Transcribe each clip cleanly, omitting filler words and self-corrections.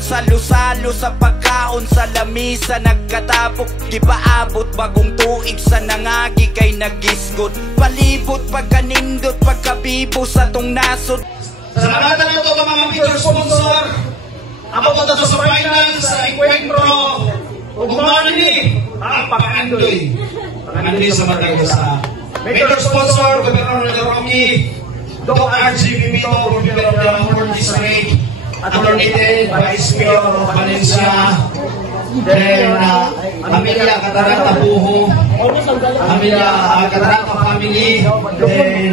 Salo-salo sa pagkaon sa lamisa nagkatapok, di paabot bagong tuig sa nangagi kay nagisgot. Palibot pagkanindot pagkabibo sa tong nasod. Salamat na ito mga major sponsor. Ako po ito sa finals sa Encuentro. Ugumanan ni ang Pangandoy. Pangandoy sa Matagasa. Major sponsor, Gobernador de Rocky, Dr. RG Bibito, Gobernador de la Fortis Rey, Attorney Vice Mayor of Valencia, then Pamilya Catarata Buho, Pamilya Catarata Family, then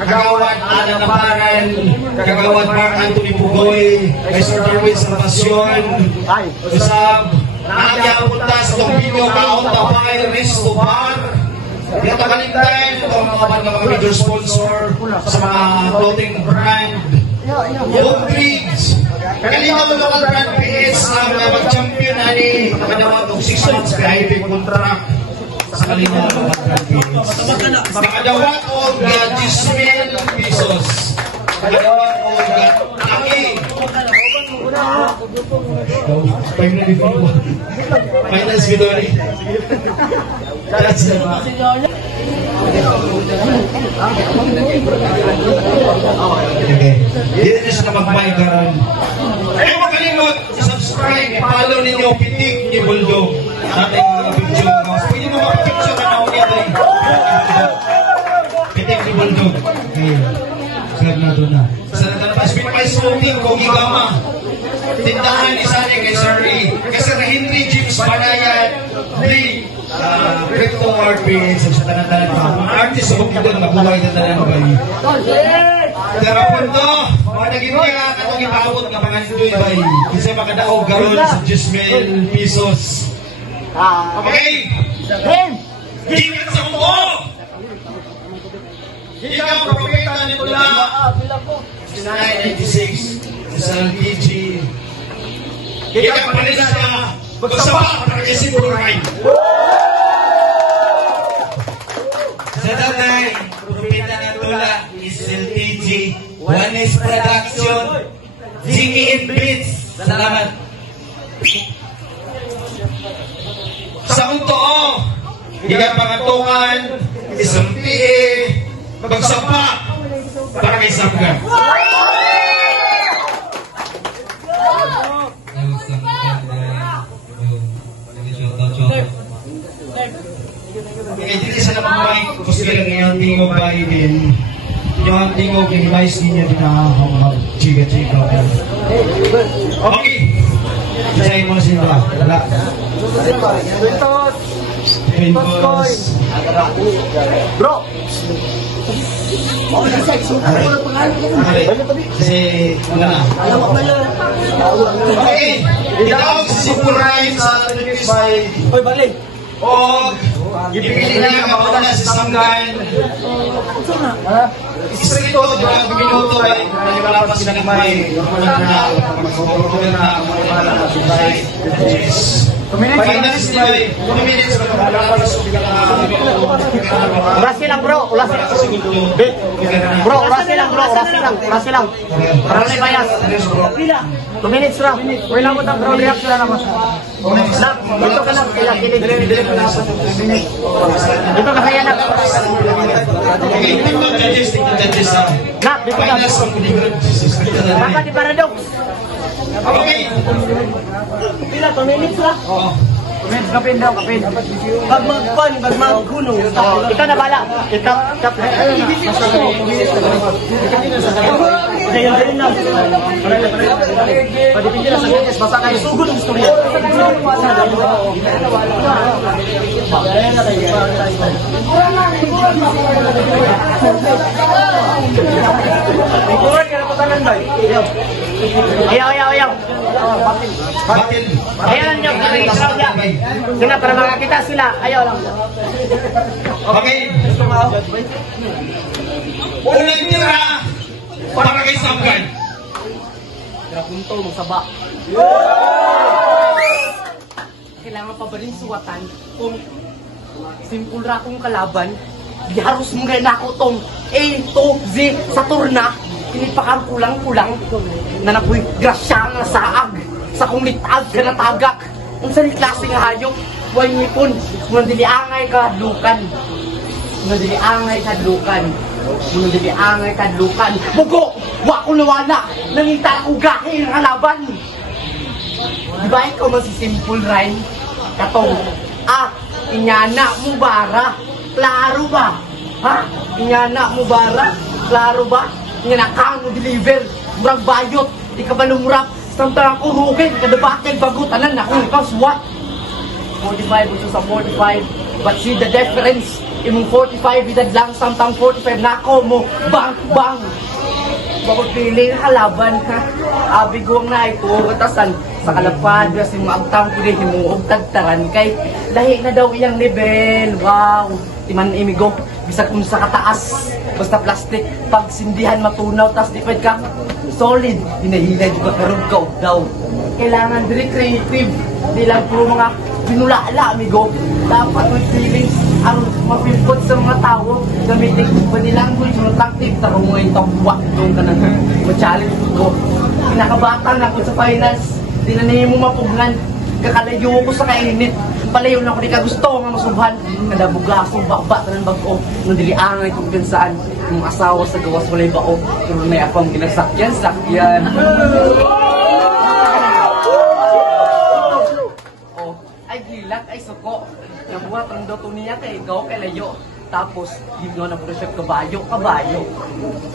Kagawad Ana Naparan, Kagawad Mark Anthony Pugoy, Mr. Darwin Salvacion, Usab, Nadia Puntas, Domingo Kaunta Fire, Resto Bar, Dito Kalintayin, ito ang mga major sponsor sa mga clothing brand, Home Briggs, kanina local brand PS na mag-champion na ni nakadawag ng 6 months kay IP contract sa kanina local brand PS. Nakadawag o 10,000 pesos. Nakadawag o Aki. Finals Vidori. That's the okay. Dito na siya mag-buy karon. Ay, makalimot, subscribe, follow ninyo, pitik ni Buldog. Sa ating mga picture. Pwede mo makapicture ka na ulit ay. Pitik ni Buldog. Okay. Sabi na doon na. Sa natalabas, pinakay smoking, Kogi Gama. Tindahan ni Sani kay Sir E. Kasi na Henry James Panayan, Lee, Crypto Artist, sa tanan-tanan pa. Mga artist sa bukid doon, mabuhay na tanan mo bayi. Pero punto, mga naging nga katong ipaabot nga pangandoy bayi. Kasi makadaog garon sa 10,000 pesos. Okay? Gikan sa kumo! Ikaw, propeta ni Tula. 1996, sa LPG. Ikaw, panila siya. Magsaba para kay Siburay. Sa tatay, propeta na Tula is LPG. One is production. Jiggy and Beats. Salamat. Sa unto, ikaw pangatungan, isang PA, magsaba para kay Sabga. Hindi sa napamay kung sila ngayon tingog bahay din. Yung tingog yung lives niya din na mag-chiga-chiga. Okay. Isayin mo na sila. Wala. Pintos. Bro! Kasi wala na. Okay. Itawag si Siburay sa Televisay. Hoy, balik! O ipipili niya mawala si Samgan. Istrito, 2 minuto ay naliwala sila ng may finance nila ay 2 minutes Orasi lang bro, orasi bro, orasi lang bro, orasi lang para may bayas 2 minutes lang, wala mo tang bro, reaction na naman dito ka lang, kaya kilig dito ka kaya na nak, dito ka dapat di Paradox. Okay. Pila, 2 minutes lang. Oo. 2 minutes, kapin daw, kapin. Pag magpan, pag maggunong. Ikaw na bala. Ikaw, tap. Gayon lang. Padipindi na sa minutes, basta kayo sugod ang istorya. Ayaw. Batil. Ayaw niyo, sila para makakita sila. Ayaw lang. Okay. Unang tira para kay Samgan. Tira punto, magsaba. Kailangan pa ba rin suwatan kung simple ra kong kalaban, diharos mo ngayon ako tong A to Z sa turna, pinipakang kulang-kulang na napoy grasya nga saag sa kong litag ka na tagak. Ang sa klase nga hayop, huwag ngipon, mandiliangay ka hadlukan. Mandiliangay ka hadlukan. Mandiliangay ka hadlukan. Bugo! Wa ko nawala! Nangita ko gahi ng halaban! Diba ikaw masisimple rhyme? Katong, inyana mo bara? Klaro ba? Ha? Inyana mo bara? Klaro ba? Inyana ka mo deliver? Murag bayot, di ka ba lumurap? Samtang ako rugay, kadabakin bagutanan na kung ikaw what? 45 ito sa 45, but see the difference. Imong 45, idad lang, samtang 45 na ako mo, bang, bang! Bakit piling halaban ha? Abigong na ito, katasan sa kalapad, kasi maagtang ko rin himuog tagtaran kay lahi na daw iyang level. Wow! Timan imigo, bisa kung sa kataas, basta plastic, pag sindihan matunaw, tas di pwede ka solid, hinahilay juga karong ka daw. Kailangan dili creative, di lang puro mga binulala, amigo. Dapat with feelings, ang mapimpot sa mga tao, gamitin body language, attractive, tarong mo yung tawak, doon ka na ma-challenge ko. Pinakabata na ako sa finance, di na niyo mo mapugnan, kakalayo ko sa kainit, palayo na ako di ka gusto nga masubhan, kadabugasong baba, tanang bago, nung diliangay kung gansaan, yung asawa sa gawas walay bao, pero na ako ang ginasakyan. Ay gilak, ay suko. Nabuhat ang doto niya kay ikaw, kay layo. Tapos, gino na po siya kabayo.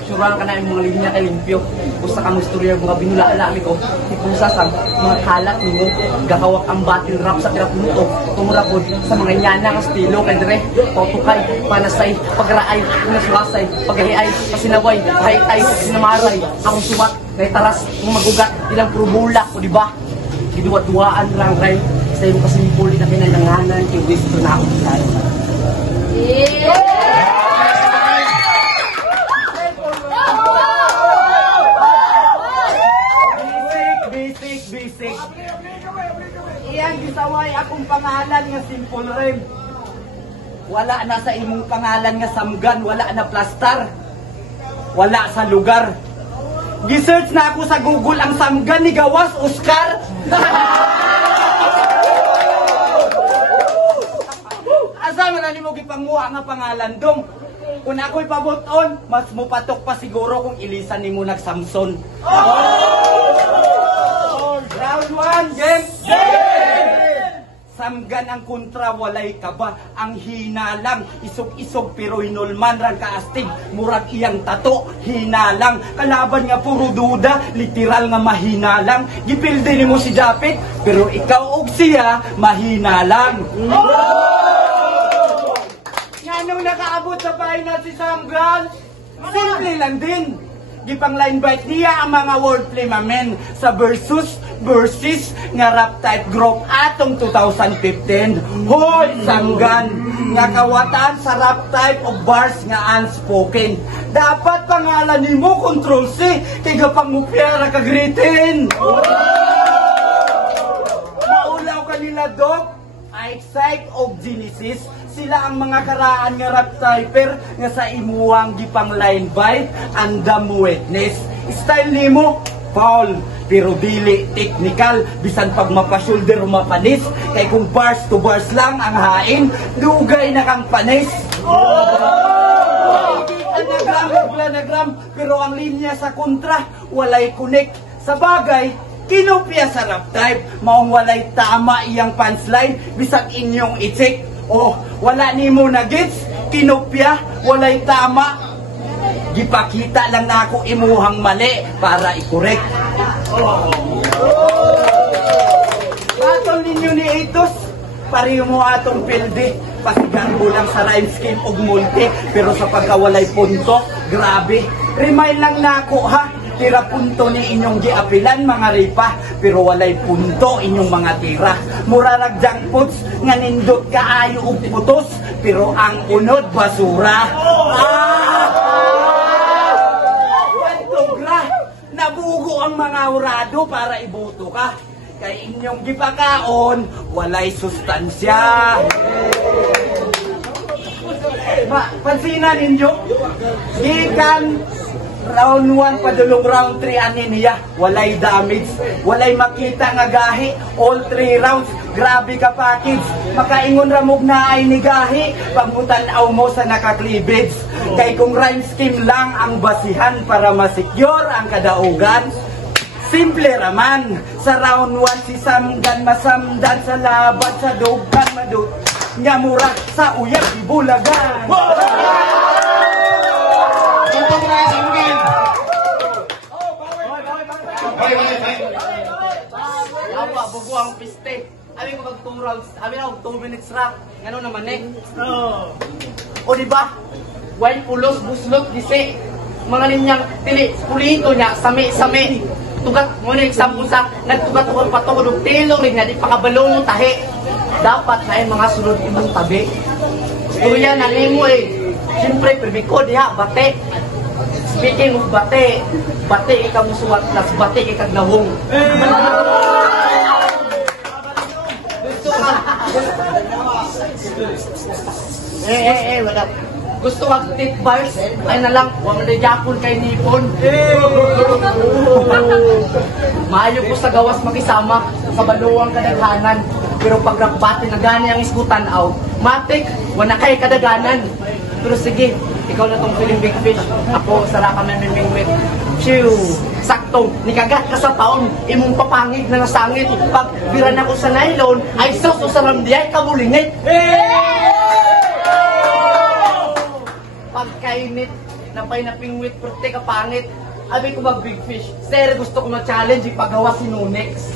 Suruhan ka na yung mga linya kay limpyo. Gusto ka mo istorya mga binula-alami ko. Ipusa sa mga kalat mo. Gakawak ang battle rap sa pinapuno. Tumurapod sa mga nyana ng estilo. Kay dire, potukay, panasay, pagraay, pinasuwasay, paghahiay, pasinaway, haytay, sinamaray. Akong suwat, kay taras, mga magugat, ilang purubula ko, diba? Giduwa-duwaan lang kay sa iyo kasi puli na pinananganan kay gusto na ako sa Basic. Iyang gisaway akong pangalan nga simple rhyme. Wala na sa imong pangalan nga Samgan, wala na plastar. Wala sa lugar. Gisearch na ako sa Google ang Samgan ni Gawas Oscar. Asa man ani mo gipanguha nga pangalan dong? Kung ako'y pabuton, mas mupatok pa siguro kung ilisan nimo nag Samson. Round 1, game! Samgan ang kontra, walay kaba, ang hina lang, isog-isog pero hinulman rang kaastig, murag iyang tato, hina lang, kalaban nga puro duda, literal nga mahina lang, gipilde ni mo si Japet, pero ikaw og siya, mahina lang. Nganong nakaabot sa final si Samgan? Simple lang din. Gipang line bite niya ang mga wordplay mamen sa versus nga rap type group atong 2015. Hoy Samgan, nga kawatan sa rap type of bars nga unspoken. Dapat pangalan nimo Control C kay gapang mupyara ka greetin. Maulaw kanila Doc, Excite of Genesis. Sila ang mga karaan nga rap typer nga sa imuang gipang line bite andam witness. Style nimo foul pero dili technical bisan pag mapa-shoulder o mapanis kay kung bars to bars lang ang hain dugay na kang panis. Anagram pero ang linya sa kontra walay connect sa bagay. Kinopya sa rap type maong walay tama iyang punchline bisag inyong i-check. Oh, wala nimo na gets, kinopya, walay tama. Gipakita lang na ako imuhang mali para i-correct. Atong ninyo ni Atos, pareho mo atong pilde. Pasigan mo lang sa rhyme scheme og multi, pero sa pagkawalay punto, grabe. Remind lang na ako ha, tira punto ni inyong giapilan mga ripa, pero walay punto inyong mga tira. Murarag junk foods nga nindot kaayo og putos, pero ang unod basura. Wantogra, nabugo ang mga urado para iboto ka. Kay inyong gipakaon, walay sustansya. Pansinan ninyo, gikan round 1 padulong round 3 ani niya, walay damage, walay makita nga gahi, all 3 rounds, grabe ka package, makaingon ramog na ay ni gahi, pagmutanaw mo sa nakaklibage, kay kung rhyme scheme lang ang basihan para masecure ang kadaugan, simple raman, sa round 1 si Samdan masamdan sa laban sa dugan madut, nga mura sa uyag ibulagan. Yawa, bugo ang piste. Abi ko mag 2 rounds, abi na 2 minutes ra. Ngano naman eh? O di ba? Wine pulos buslot disi. Mga ninyang tili pulito niya sami-sami. Tugat mo na example sa nagtugat-tugat patungod og tilo ring nga di pakabalong tahi. Dapat na yung mga sunod imong tabi. Istorya na nimo eh. Siyempre, pribiko diha, bate. Speaking of bate, bate ikaw musuwat plus bate ikag lahong. Gusto ka? Wala. Gusto kang tit bars? Ay na lang, huwag na yapon kay nipon. Maayo ko sa gawas makisama sa baluang kadaghanan. Pero pag rakbati na gani ang iskutan aw, matik, wala kay kadaganan. Pero sige, ikaw na tong feeling big fish. Ako, sara ka man mimingwit. Chew! Sakto, nikagat ka sa taon, imong papangig na nasangit. Pag biran ako sa nylon, ay sos o sa ramdiay kabulingit. Pagkainit, napay na pingwit, pero teka pangit. Abi ko mag big fish. Sir, gusto ko mag-challenge, ipagawa si Nunex.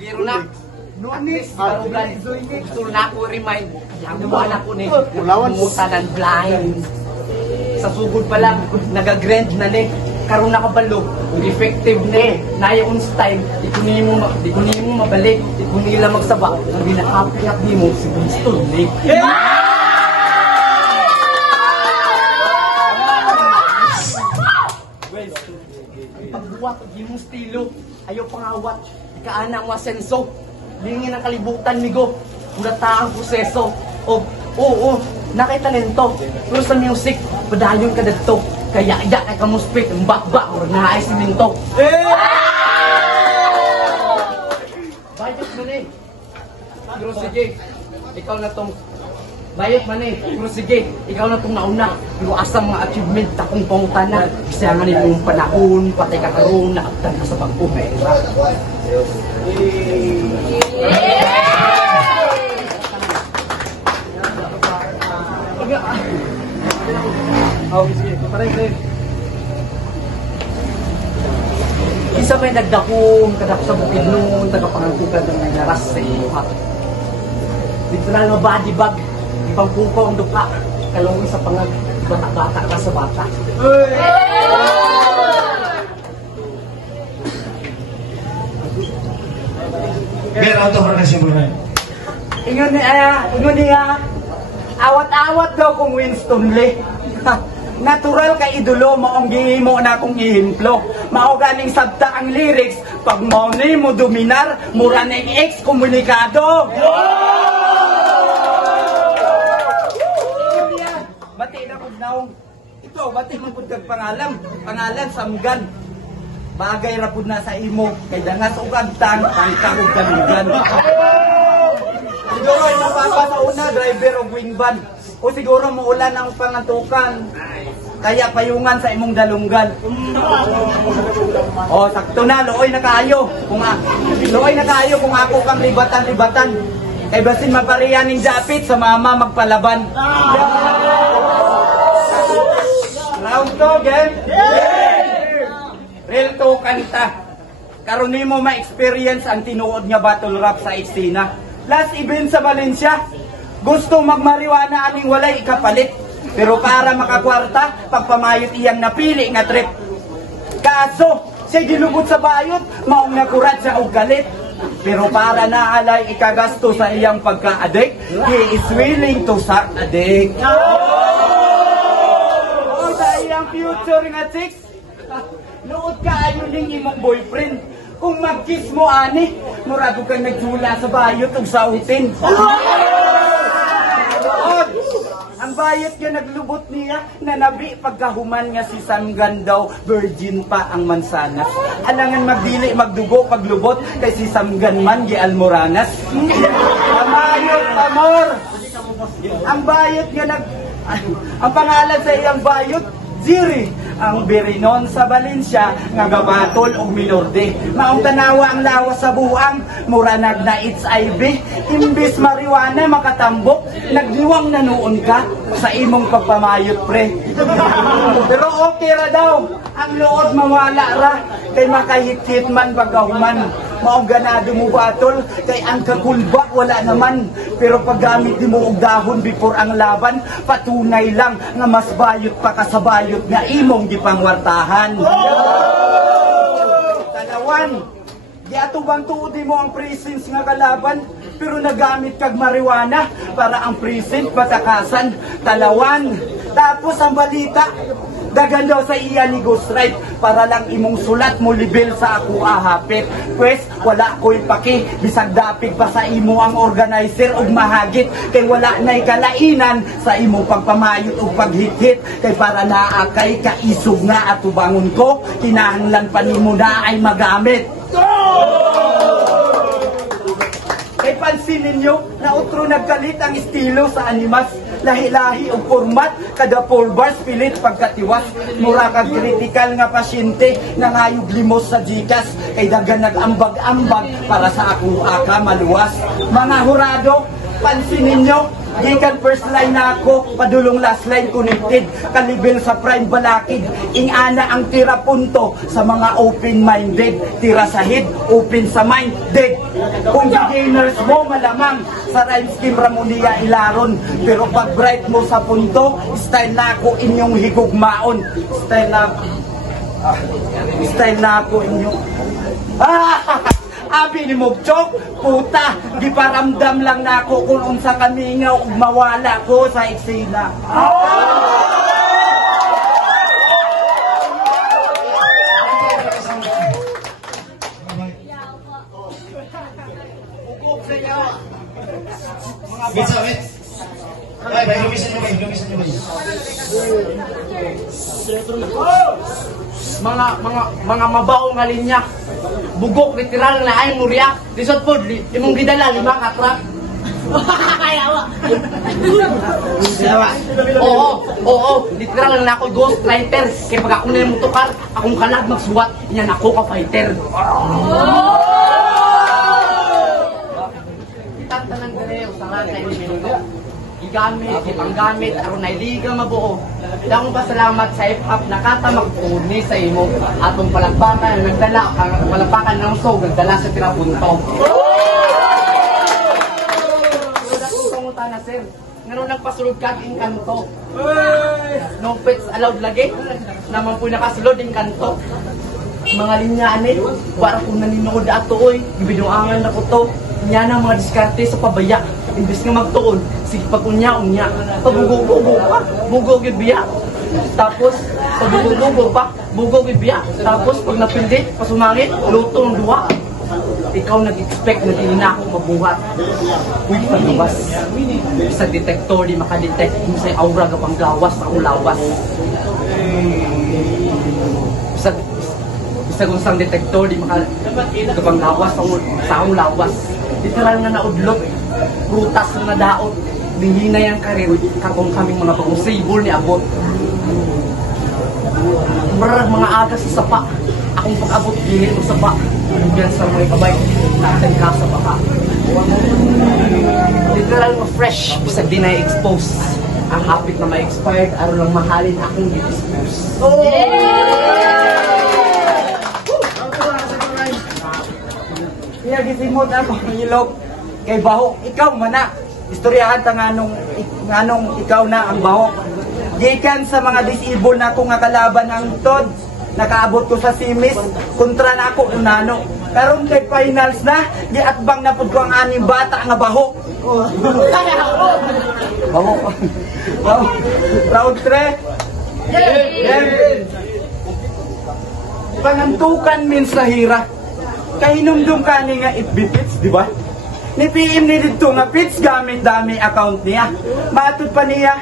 Giro na. Nunex, karugan. Gusto na ako remind. Ang buwan ako ni mutanan blind. Sa sugod pa lang, nagagrand na ni. Karoon nakabalo, effective na naya on time, di ko nimo mabalik, di ko nila magsaba, ang ginahapinak nimo si Winston Nick. Pagbuwat, di mong stilo, ayaw pangawat, di ka ana mo asenso, lingin ang kalibutan migo, mula ang proseso, o, oo, nakaitalento, pero sa music, padayon ka dagto, kaya iya kay kamuspit, ang bakbak, o naay siminto. Bayot man eh. Pero sige, ikaw na tong, bayot man eh. Pero sige, ikaw na tong nauna. Pero asa mga achievement, takong pangutan na. Kasi nga nitong panahon, patay ka karoon, naaktan ka sa pagpumera. Isa may nagdakong, kadako sa bukid noon, tagapangangkugan ng naras sa iyo. Literal na body bag, ipangpumpaw ang duka, kalungi sa pangag, bata-bata ka sa bata. Pero ito para nasimulahan. Ingon niya, awat-awat daw kung Winston Lee. Natural ka idolo, maong gihimo na kong ihimplo. Mao ganing sabta ang lyrics, pag mao ni mo dominar, mura na ex-komunikado. Bati na kong naong. Ito, bati man po kag pangalan Samgan. Bagay rapod na sa imo, kay dangas o kagtang, ang kakog kaligan. Siguro ay napapa sa una, driver o wing van. O siguro muulan ang pangantukan, kaya payungan sa imong dalunggan. O, sakto na, looy na kaayo. Looy na kaayo kung ako kang ribatan-ribatan. Kay basin mapariyan ng japit sa mama magpalaban. Round 2, game? Real to kanta. Karon nimo ma-experience ang tinuod nga battle rap sa eksena. Last event sa Valencia, gusto magmariwana aning walay ikapalit. Pero para makakwarta, pagpamayot iyang napili nga trip. Kaso, siya gilubot sa bayot, maong nakurat siya og galit. Pero para naalay ikagasto sa iyang pagka-addict, he is willing to suck addict. O sa iyang future nga chicks, nood ka ayon ning imong boyfriend. Kung mag-kiss mo ani, murado kang nagjula sa bayot ug sa utin. Ang bayot nga naglubot niya na nabi pagkahuman nga si Samgan daw virgin pa ang mansanas. Alangan magdili magdugo paglubot kay si Samgan man gi almoranas. Amayot amor. Ang bayot nga ang pangalan sa iyang bayot Ziri, ang birinon sa Valencia nga gabatol og minorde. Maong tanawa ang lawas sa buang, muranag na HIV. Imbis marijuana makatambok, nagdiwang na noon ka sa imong pagpamayot pre. Pero okay ra daw, ang lood mawala ra, kay makahit-hit man pagkahuman. Maong ganado mo batol, kay ang kakulba wala naman. Pero paggamit ni mo og dahon before ang laban, patunay lang nga mas bayot pa ka sa bayot nga imong gipangwartahan. Talawan, di atubang tuodi mo ang presence nga kalaban, pero nagamit kag marijuana para ang present patakasan. Talawan, tapos ang balita, dagan daw sa iya ni Ghost Ride para lang imong sulat mo libel sa ako ahapit. Pwes, wala ko'y paki, bisag dapig pa sa imo ang organizer og mahagit. Kay wala na'y kalainan sa imong pagpamayot o paghit-hit. Kay para naakay kaisog nga at ubangon ko, kinahanglan pa nimo na ay magamit. Kay pansin ninyo na utro nagkalit ang estilo sa animas. Lahi-lahi o format, kada 4 bars pilit pagkatiwas. Mura kag critical nga pasyente na ngayog limos sa Gcash. Kay dagan nag-ambag-ambag para sa ako aka maluwas. Mga hurado, pansin ninyo, gikan first line na ako, padulong last line connected, kalibel sa prime balakid. Ingana ang tira punto sa mga open-minded, tira sa head, open sa mind, dead. Kung beginners mo malamang, sa rhyme scheme Ramonia ilaron. Pero pag bright mo sa punto, style na ako inyong higugmaon. Style na ako inyong... Abi ni Mugchok, puta, di paramdam lang na ako kung unsa kamingaw ug mawala ko sa eksena. Bitsa, bit. Bay, lumisan nyo bay. Mga mabaw nga linya. Bugok literal na ay murya. Lisod po, imong gidala 5 ka truck. Kayawa. Oo, literal na ako ghost writer. Kaya pag ako na yung mutukar, akong kalag magsuwat, yan ako ka fighter. Tantanang gani, usahan sa inyo. Igamit, ipanggamit, aron na iliga mabuo. Dahong pasalamat sa hip-hop nakatamag ni sa imo. Atong palagpakan, nagdala, palagpakan ng song, nagdala sa tirapunto. Sungutan na sir, ngayon nagpasulod ka ang kanto. No pets allowed lagi, naman po nakasulod ang kanto. Mga linyaan eh, para kung naninood ato oy, ibinuangan na ko to. Niya na mga diskarte sa pabaya. Imbes nga magtuon, sige pag-unya-unya. Pabugo-bugo pa, bugo gibiya. Tapos, pabugo-bugo pa, bugo gibiya. Tapos, pag napindi, pasumangit, luto ng duwa. Ikaw nag-expect na hindi na ako mabuhat. Uy, palabas. Sa detektor, di makadetect. Kung sa'y aura gapang gawas, pakulawas. Sa kung detektor, di makagapang gawas, sa akong lawas. Literal na naudlot, prutas na nadaot, dihina yung karir, kakong kaming mga pag-usibol ni Abot. Mga aga sa sapa, akong pag-abot gilid o sapa, bigyan sa mga kabay, natin ka sa baka. Literal na fresh, bisag di na-expose. Ang hapit na ma-expired, araw lang mahalin akong di-dispose. Kaya gisimod ako ilog kay baho. Ikaw man na. Istoryahan ta nganong ikaw na ang baho. Gikan sa mga disabled na ko nga kalaban hangtod, nakaabot ko sa simis, kontra na ako unano. Karon kay finals na, giatbang na pud ko ang aning bata nga baho. Baho. Baho. Round 3. Pangantukan min sa hira. Kahinumdum kani nga itbipits, di ba? Ni PM ni dito nga pits gamit dami account niya. Matod pa niya,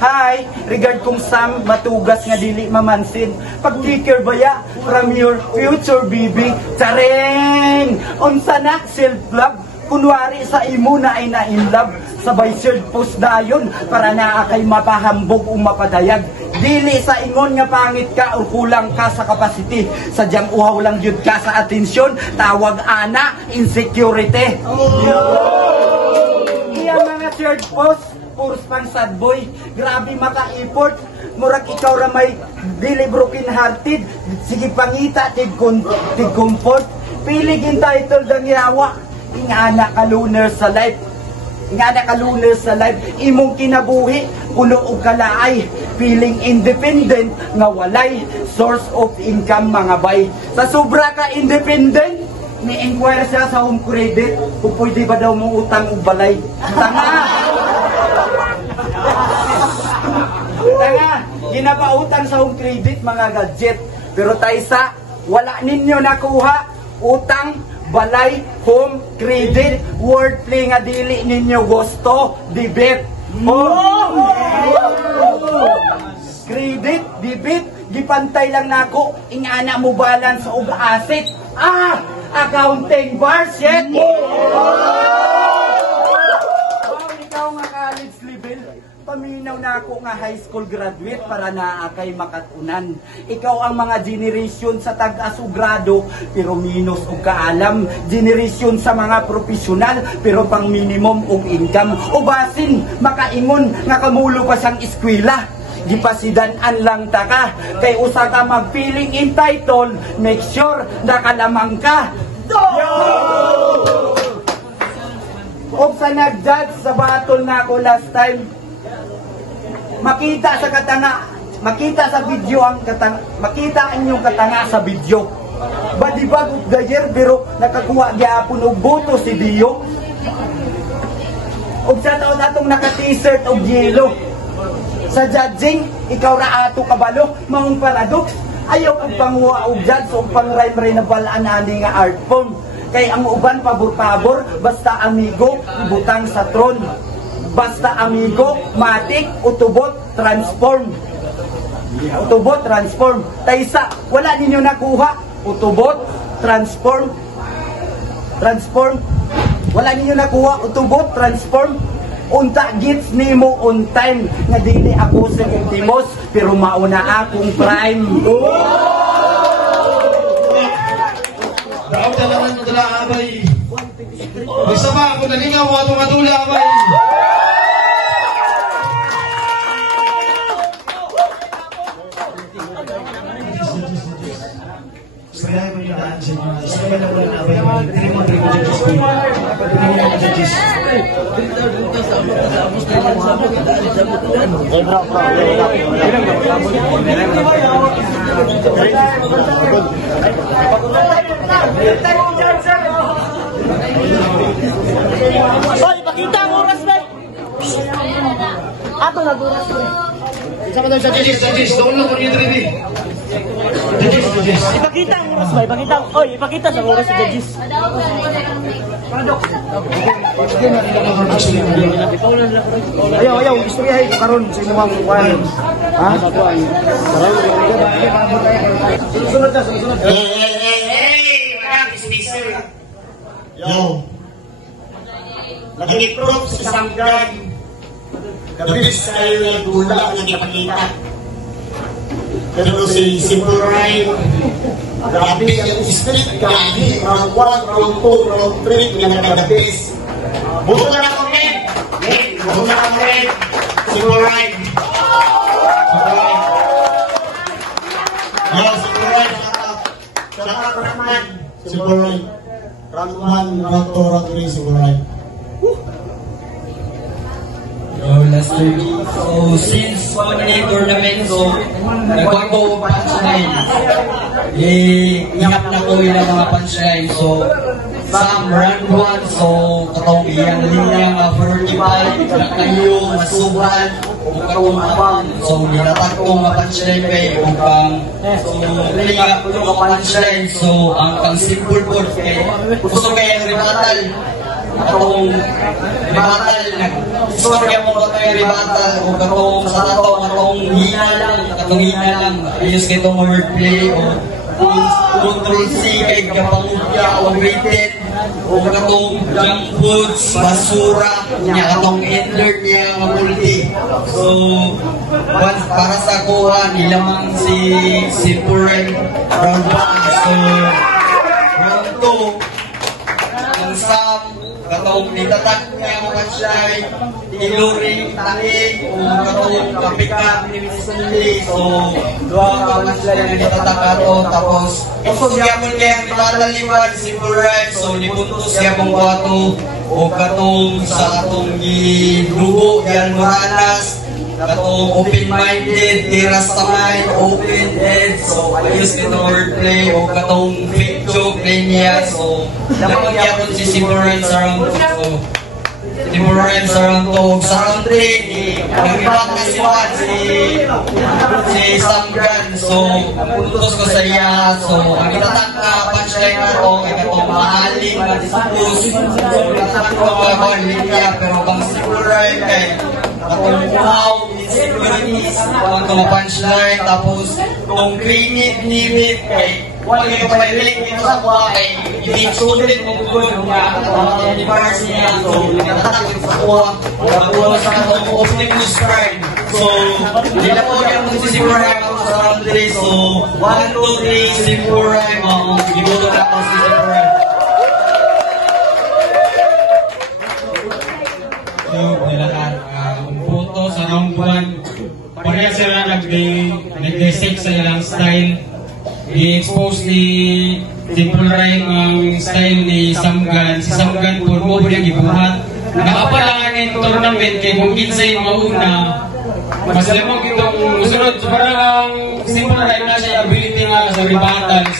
hi, regard kong Sam, matugas nga dili mamansin. Pag-ticker baya, from your future baby, tsareng! Unsa na, self-love, kunwari sa imo na ay na-in-love, sabay third post dayon, para naa kay mapahambog o mapadayag. Dili sa ingon nga pangit ka o kulang ka sa capacity, sadyang uhaw lang yun ka sa atensyon, tawag ana, insecurity. Iya mga third post, puros pang sad boy, grabe maka-effort, murag ikaw ra may dili broken hearted, sige pangita, tig comfort, piligin title dang yawa, ingana ka lunar sa life, ingana ka lunar sa life, imong kinabuhi, puno og kalaay, feeling independent, nga walay, source of income mga bay. Sa sobra ka independent, ni-inquire siya sa home credit, kung pwede ba daw mong utang o balay. Tanga! Tanga! Ginapautang sa home credit mga gadget. Pero taysa, wala ninyo nakuha, utang, balay, home credit, wordplay nga dili ninyo gusto, debit. Credit, debit, gipantay lang nako, ingana mo balance og asset. Accounting bar, shit! Ikaw nga college level, paminaw na ako nga high school graduate para naakay makatunan. Ikaw ang mga generation sa tag-asugrado pero minus og kaalam. Generation sa mga profesional pero pang minimum og income. O basin, makaingon nga kamulo pa siyang eskwela. Gipasidanan lang ta ka, kay usa ka mag-feeling entitled, make sure nakalamang ka. O sa nag-judge sa battle na ako last time, makita sa katanga, makita sa video ang katanga, makita ang inyong katanga sa video. Badibag of the year pero nakakuha gyapon og boto si Dio. Og sa taon atong naka-t-shirt og yelo. Sa judging, ikaw ra ato kabalo, maong paradox. Ayaw kong panguha og judge o pang-rhyme na balaan ani nga art form. Kay ang uban pabor-pabor, basta amigo, ibutang sa tron. Basta amigo, matik, utubot, transform. Utubot, transform. Taysa, wala ninyo nakuha. Utubot, transform. Transform. Wala ninyo nakuha. Utubot, transform. Unta gits nimo on time nga dili ako sa ultimos pero mauna akong prime. Daw talaman mo dala abay. Basta ba ako nalingaw ato nga dula abay. Saya menyatakan saya lakukan apa yang terima judges. Hoy, ipakita ang oras, bay! Ato nag-oras, bay. Sama daw sa judges, doon lang yung ready. Judges. Ipakita ang oras, bay. Ipakita sa oras sa judges. Ayaw, istoryahin ko karon sa imong kuan. Ha? Sunod. Yo. Nag-improve sa isang drug. Kabis kayo yung gula na ipakita. Pero si Simple Rhyme, grabe yung street gagi, round 1, round 2, round 3, yung nagkadabis. Buto na ako, Red! Buto na ako, Red! Simple Rhyme! Yo, Simple Rhyme, shout out naman. Simple Rhyme. Round 1, round 2, round 3, Simple Rhyme. last week. So, since one-day tournament, so, nagbago punchline. Iyak na ko yung mga punchline. So, Sam, round 1, so, katong iyang linya nga 45, na kayo, masuban, o katong abang. So, nilatak ko nga punchline kay, o kang, so, linya ko yung punchline. So, ang kang simple board kay, gusto kaya ribatal. Katong ribatal, istorya mo ba tayo ribatal, o katong sa tato, katong hina lang, ayos kayo itong wordplay, o Control C kay kapangudya o rated o katong junk foods, basura niya katong endler niya nga multi. So para sa kuha nilamang si Puren round 1. So round 2 ang Sam katong nitatak niya mga patsyay iluring taig o katong kapikat ni Mrs. Lee. So doa ka patsyay na nitatak ato tapos kusog siya mo kaya nitataliwan si Puren. So nipuntos siya mong wato o katong sa katong gilugo yan moranas katong open-minded, tirastamay, open-head. So, ayos kitong wordplay o katong fake joke din niya. So, napagyaton si Simuran sa round 2. So, Simuran sa round 2. Sa round 3, nag-ibat na si Samgran. So, putos ko sa iya. So, ang itatak na punchline na ito, kaya itong mahaling na disclose. So, itatak ko mga linya, pero kang Simuran kay katong wow, insecurities, ang mga punchline, tapos kung creative kay wala kayo palilik dito sa kuha kay hindi sulit mo good nga ang universe niya. So, natatakit sa kuha tapos sa katong Optimus Prime. So, nila po yung magsisigurang ako sa round 3. So, 1, 2, 3, sigurang gibuto na ako si Sigurang. So, nilakan sa round 1, pareha sila nag-dissect sa ilang style. I-expose ni Simple Rhyme ang style ni Samgan. Si Samgan po mo niya gibuhat. Nakapalangan yung tournament kay kung kinsay mauna. Mas lamang itong musunod. Parang ang Simple Rhyme na siya ability nga sa rebattles.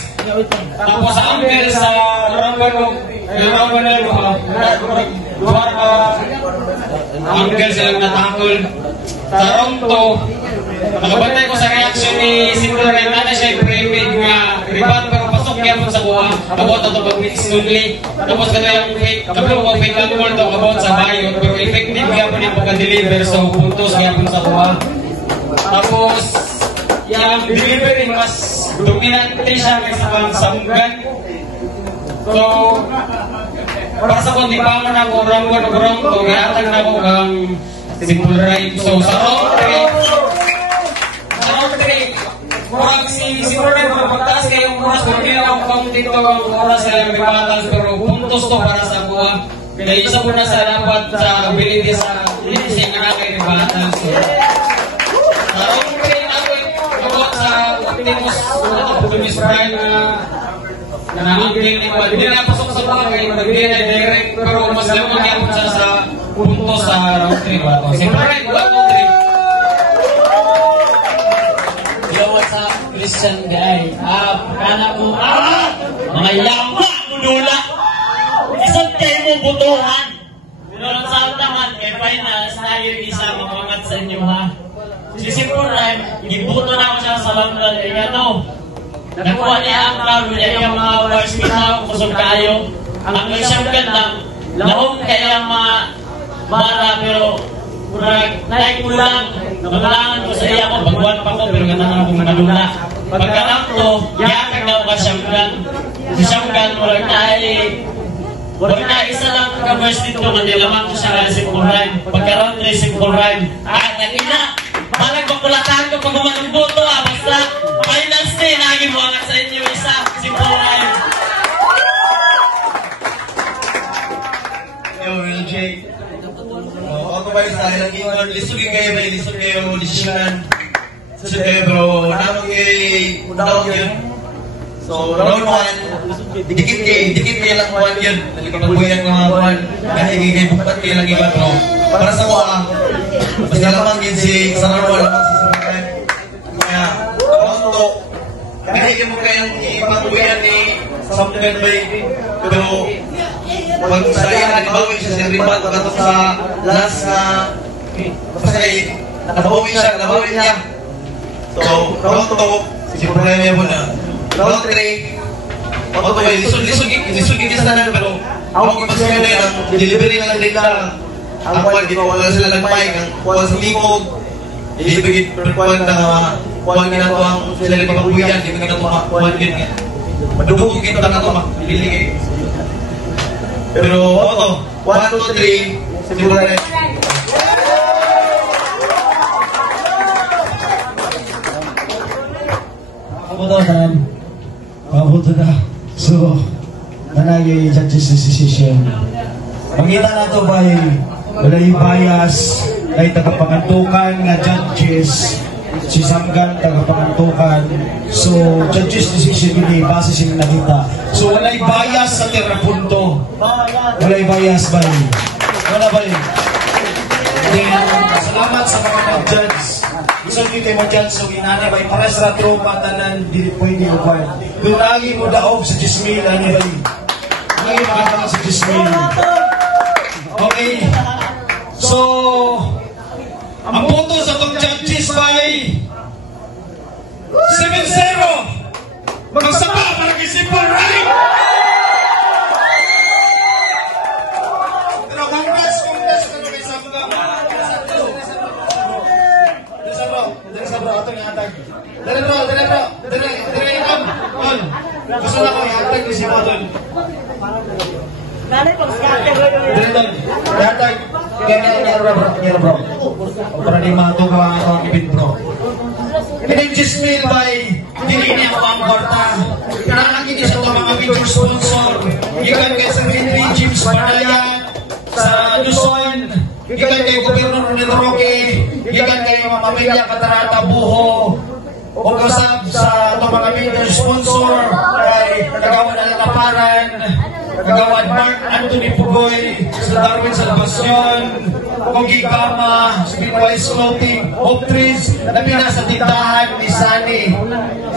Tapos sa angle sa round 1 angle silang natakol. Sa round 2, nakabantay ko sa reaction ni Simple Rhyme na siya i-premade nga ribat pero pasok niya po sa buha about ito pag-mix only. Tapos kaya yung fake, kapag mo fake ang goal ito about sa bayot pero effective niya po niya pagka-deliver so puntos niya po sa buha. Tapos yung delivery mas dominante siya kaysa pang Samgan. So para sa kung di pa man ako round 1 o round 2 iatag na ako kang Simple Rhyme. So sa round 3 kurang si Simple Rhyme magtaas kayong oras kung hindi na ako counting to ang oras sa yung rebattles pero puntos to para sa kuha kaya isa po na sa dapat sa ability sa finishing na kay rebattles. Sa round 3 ako yung sa Optimus Prime na nangangling ni Pad. Hindi na pasok sa bagay, hindi na direct, pero mas lamang yan siya sa punto sa round 3 ba ito. Simple Rhyme, round 3. Yo, what's up, Christian guy? Kana mo, mga yama, mudula. Isang kayo mo butuhan. Pero sa utaman, kay finals, na yung isa mamangat sa inyo ha. Si Simple Rhyme, gibuto na ako siya sa London, eh ano, nakuha niya ang crowd niya yung mga bars kita kusog kayo. Ang isang gandang lahong kaya mga bala pero naik ulang namalangan ko sa iya ko bagwan pa ko pero gandang akong manalula. Pagkarang to, yakag daw ka Siyanggan. Si Siyanggan wala na isa lang ka-verse dito kundi lamang ko siya kasi Simple Rhyme. Pagkarang 3 Simple Rhyme. Nagina! Balag magkulatan ko pag umanong boto basta finals day, naging buwangat sa inyo isa, Simple Rhyme. Yo, Real J. Ako ba yung sa ilang ingon, lisugin kayo ba, lisug kayo, lisugin. Lisug kayo bro, unawag yun. So, round 1, dikit kay lang kuhan yun. Nalipagbuyan ng mga kuhan. Kahit kay bukat kay lang iba, bro. Para sa kuha, mas nalamang yun si Sanarwa, lamang si Sumakan. Kaya, auto, kahit mo kayang ipagbuyan ni Samuel Bay, pero pag saya, nagbawi siya sa ribat, pagkatong sa last na, basta kay, nakabawi niya. So, round 2, si Brian mo na. Round 3, auto bay, lisugin sa tanan, pero ako kung gusto nyo ang delivery ng data, ang kuwan, wala sila nagpahig, ang kuwan sa likog, ibigit kuwan na kuwan ginagawa ang sila rin pagbuyan, di ba ginagawa kuwan yun nga. Madugog kita na ito, makilig. Pero auto, 1, 2, 3, si Brian. Mabuto na. So, nanay judges decision. Pangita na ito ba walay bias ay tagapangantukan nga judges, si Samgan tagapangantukan. So, judges decision ini base sila nakita. So, walay bias sa terapunto. Walay bias ba yun? Wala ba yun? Salamat sa mga judge. Gusto nyo kayo mag-judge, so inana ba yung para sa tropa tanan, hindi pwede upan. Kung lagi mo daog sa Jismil, ano ba yun? Lagi makatang sa Jismil. Okay. So, ang boto sa itong judges by 7-0. Magsapa para kay Simple Rally. Pero congrats kung kay Samga. Ato ni hatag. Dere bro. On. Gusto na ko ihatag ni si Modon. Nanay pag scatter ko yun. Dere don. Ihatag. Kaya bro. O para di mato ka ang ibig bro. Pinag Jismil by dili niya mapangkorta. Kailangan hindi sa ito mga major sponsor. Ikan kay sa Henry James Banaya sa Luzon. Ikan kay Gobernador Ronel Roque, ikan kay Mamamilya Katarata Buho, o kasab sa itong mga major sponsor kay Kagawad Alataparan, Kagawad Mark Anthony Pugoy, sa Darwin Salvacion, Kogi Gama, Speedwise Clothing, Optris, na pinasa tindahan ni Sani.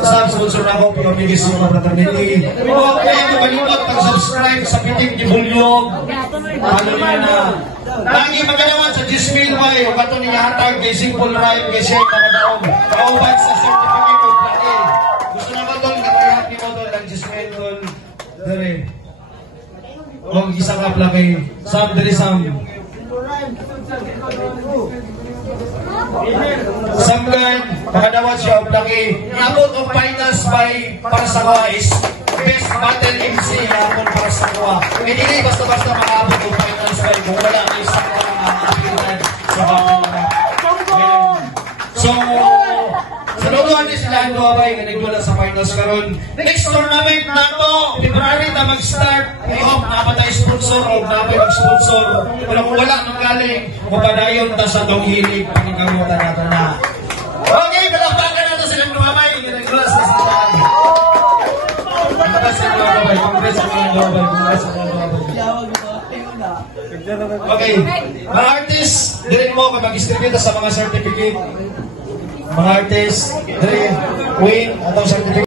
Sa sponsor na ko, Piyamigis Suma Fraternity. O kaya malimot pag-subscribe sa Pitik ni Bulyog. Ano na. Lagi magalawan sa Jismil Bay, o kato niya hatag kay Simple Rhyme, kay Sheikh Makadaog. Kauban sa certificate of Plaki. Gusto na ba doon, kakayahat ni mo doon, ang Jismil doon. Dere. O isang kapla kay Sam Dere Sam. Samgan, Makadawan siya o Plaki. Napot ang finals by para sa guys. Best Battle MC napot para sa kuha. Hindi basta-basta makabot ang finals by kung wala na isang mga sa mga. So, sa lutuan ni sila ang duwabay na nagdula sa finals karon. Next tournament na ito, February na mag-start. I hope napatay sponsor o napay mag-sponsor. Wala nang galing, mapadayon ta sa itong hilig pagkakamutan natin na. Okay, palakpakan natin silang duwabay. Nagdula sa sila. Okay, mga artists, direct mo kapag-distribute sa mga certificate. Mga artists, direct, win, atong certificate.